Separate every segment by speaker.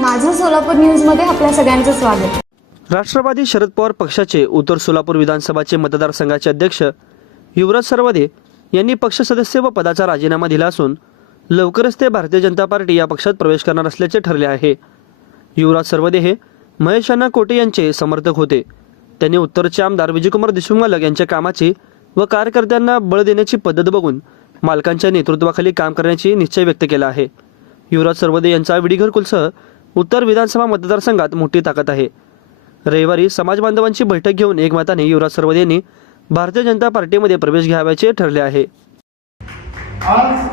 Speaker 1: माझं सोलापूर न्यूजमध्ये आपल्या सगळ्यांचं स्वागत.
Speaker 2: राष्ट्रवादी शरद पवार पक्षाचे उत्तर सोलापूर विधानसभाचे मतदारसंघाचे अध्यक्ष युवराज सरवदे यांनी पक्ष सदस्य व पदाचा राजीनामा दिला असून लवकरच ते भारतीय जनता पार्टी या पक्षात प्रवेश करणार असल्याचे ठरले आहे. युवराज सरवदे हे महेश अण्णा कोटे यांचे समर्थक होते. त्यांनी उत्तरचे आमदार विजयकुमार देशमुख यांच्या कामाची व कार्यकर्त्यांना बळ देण्याची पद्धत बघून मालकांच्या नेतृत्वाखाली काम करण्याची निश्चय व्यक्त केला आहे. युवराज सरवदे यांचा विडीघर कुलसह उत्तर विधानसभा मतदारसंघात मोठी ताकद आहे. रविवारी समाजबांधवांची बैठक घेऊन एकमताने युवराज सर्वद यांनी भारतीय जनता पार्टीमध्ये प्रवेश घ्यावायचे ठरले आहे.
Speaker 3: आज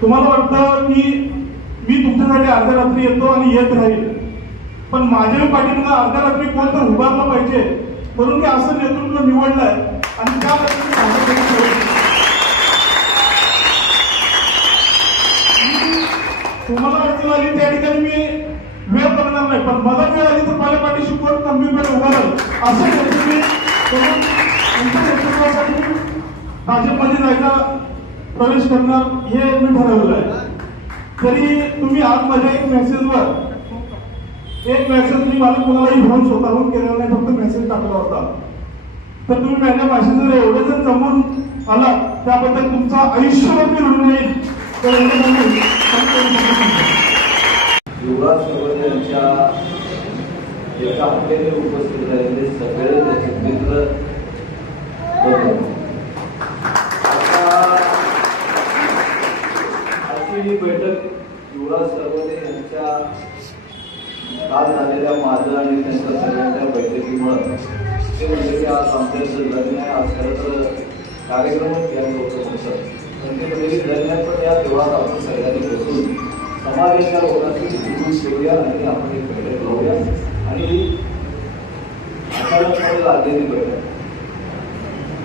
Speaker 3: तुम्हाला वाटतं की मी तुमच्यासाठी अर्ध्या रात्री येतो आणि येत राहील. पण माझ्या पाठीमध्ये अर्ध्या रात्री कोण तर उभारलं पाहिजे म्हणून मी असं नेतृत्व निवडलंय आणि त्या पद्धतीने भाजपमध्ये प्रवेश केला. मी तुम्हाला अडचण आली त्या ठिकाणी मी वेळ बघणार नाही पण मला वेळ आली तर माझ्या पाठीशी कोण गंभीरपणे उभा राहील? असं मी. भाजपमध्ये जायचा प्रवेश करणार हे मी ठरवलं आहे. तरी तुम्ही आज माझ्या एक मेसेजवर एक मेसेज मी मला कोणालाही घेऊन स्वतःहून केलेला नाही फक्त मेसेज टाकला होता. तर तुम्ही माझ्या भाषेत जर एवढे जर जमून आला त्याबद्दल तुमचा आयुष्यभर मी ऋण येईल
Speaker 4: युवराज चौधरी यांच्या एका हत्येने उपस्थित राहिलेले सगळे त्याचे मित्र आता आजची ही बैठक युवराज सर्वदे यांच्या काल झालेल्या माझं आणि त्यांच्या सगळ्यांच्या बैठकीमुळं. ते म्हणजे की आज आमच्या लग्न आज खरं तर कार्यक्रमच घ्यायचं होतं सोळा पण या देवळात आपण सगळ्यांनी बसून समाजाच्या लोकांची निवडून ठेवूया आणि आपण एक बैठक लावूया आणि आठवड्यामध्ये लागलेली बैठक.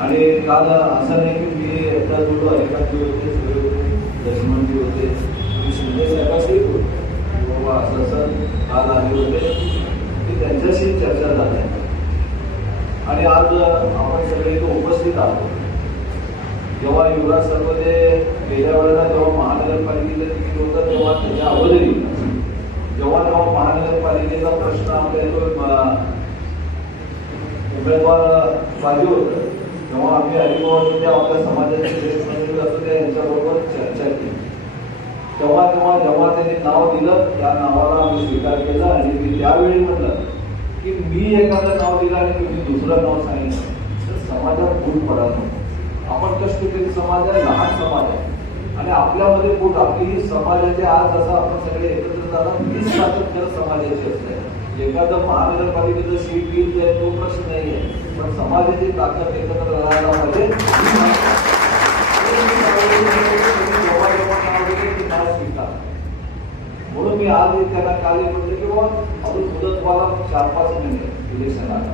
Speaker 4: आणि काल असं नाही की मी एकदा जोडलो एकाची होते सगळे होते लक्ष्मणजी होते शिंदे साहेबांशी बाबा असं असं काल आले होते की त्यांच्याशी चर्चा झाली आणि आज आपण सगळे इथं उपस्थित आहोत. जेव्हा युवराज सर्वदे गेल्या वेळेला जेव्हा महानगरपालिकेचं तिकीट होतं तेव्हा त्याच्या अगोदरी जेव्हा जेव्हा महानगरपालिकेचा प्रश्न आपल्या इथं उमेदवार पाहिजे होतं तेव्हा आम्ही हरिभवन ते आपल्या समाजाचे ज्येष्ठ मंत्री असतो त्या यांच्याबरोबर चर्चा केली. तेव्हा तेव्हा जेव्हा त्यांनी नाव दिलं त्या नावाला आम्ही स्वीकार केला आणि मी त्यावेळी म्हटलं की मी एखादं नाव दिलं आणि तुम्ही दुसरं नाव सांगितलं. तर समाजात फूट पडत नव्हतं आपण कष्टकरी समाज आहे लहान समाज आहे. आणि आपल्यामध्ये फूट आपली ही समाजाचे आज जसं आपण सगळे एकत्र जातात तीच ताकद समाजाची असते. एखादं महानगरपालिकेचं शीट घेईल जाईल तो प्रश्न नाही आहे पण समाजाची ताकद एकत्र राहायला पाहिजे. म्हणून मी आज त्यांना काल एक म्हटलं की बाबा अजून मुदतवाला चार पाच महिने इलेक्शन आला